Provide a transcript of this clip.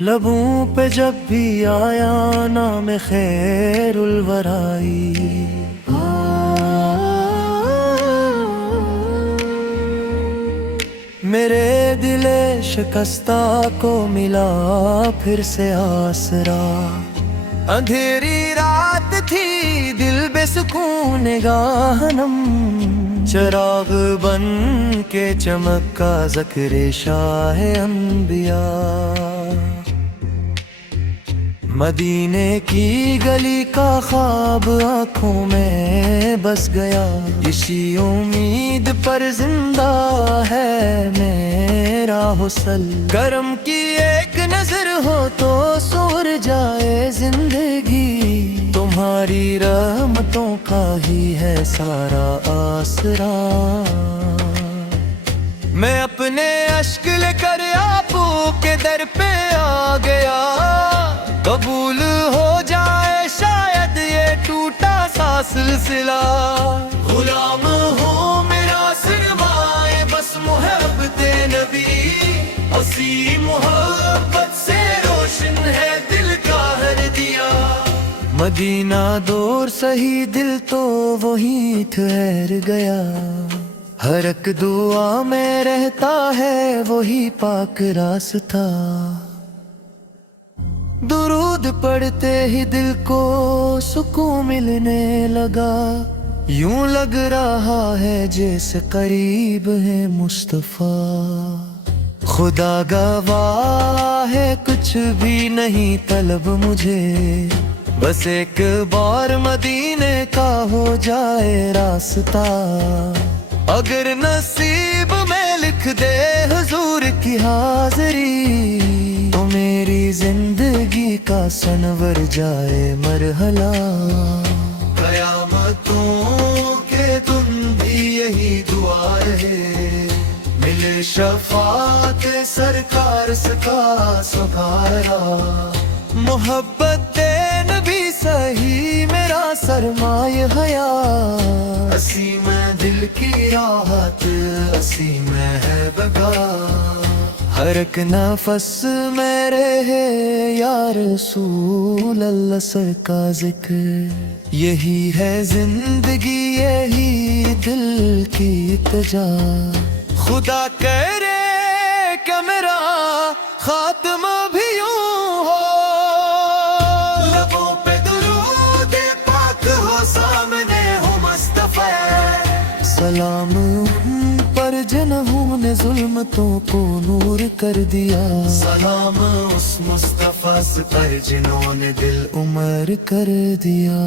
لبوں پہ جب بھی آیا نام خیر الورائی، میرے دل شکستہ کو ملا پھر سے آسرا۔ اندھیری رات تھی دل بے سکون نگاہ نم، چراغ بن کے چمکا ذکر شاہ انبیاء۔ مدینے کی گلی کا خواب آنکھوں میں بس گیا، اسی امید پر زندہ ہے میرا حسن۔ کرم کی ایک نظر ہو تو سور جائے زندگی، تمہاری رحمتوں کا ہی ہے سارا آسرا۔ میں اپنے اشک لے کر آپ کے در پہ آ گیا، قبول ہو جائے شاید یہ ٹوٹا سا سلسلہ۔ غلام ہوں میرا سرمایہ بس محبت نبی، اسی محبت سے روشن ہے دل کا ہر دیا۔ مدینہ دور سہی دل تو وہیں ٹھہر گیا، ہر ایک دعا میں رہتا ہے وہی پاک راستہ۔ درود پڑھتے ہی دل کو سکون ملنے لگا، یوں لگ رہا ہے جیسے قریب ہے مصطفیٰ۔ خدا گواہ ہے کچھ بھی نہیں طلب مجھے، بس ایک بار مدینے کا ہو جائے راستہ۔ اگر نصیب میں لکھ دے حضور کی حاضری، تو میری زندگی کا سنور جائے مرحلہ۔ قیامتوں کے دن بھی یہی دعا رہے، ملے شفاعت سرکار کا سبھارا۔ محبت نبی صحیح میرا سرمایہ حیات، اسی میں دل کی راحت، اسی میں ہے بقا۔ ہر ایک نفس میں رہے یا رسول اللہ سر کا ذکر، یہی ہے زندگی یہی دل کی التجا۔ خدا کرے کہ میرا خاتمہ بھی یوں ہو، لبوں پہ درود پاک ہو، سامنے ہو مصطفیٰ۔ سلام پر جنہوں نے ظلمتوں کو نور کر دیا، سلام اس مصطفیٰ پر جنہوں نے دل عمر کر دیا۔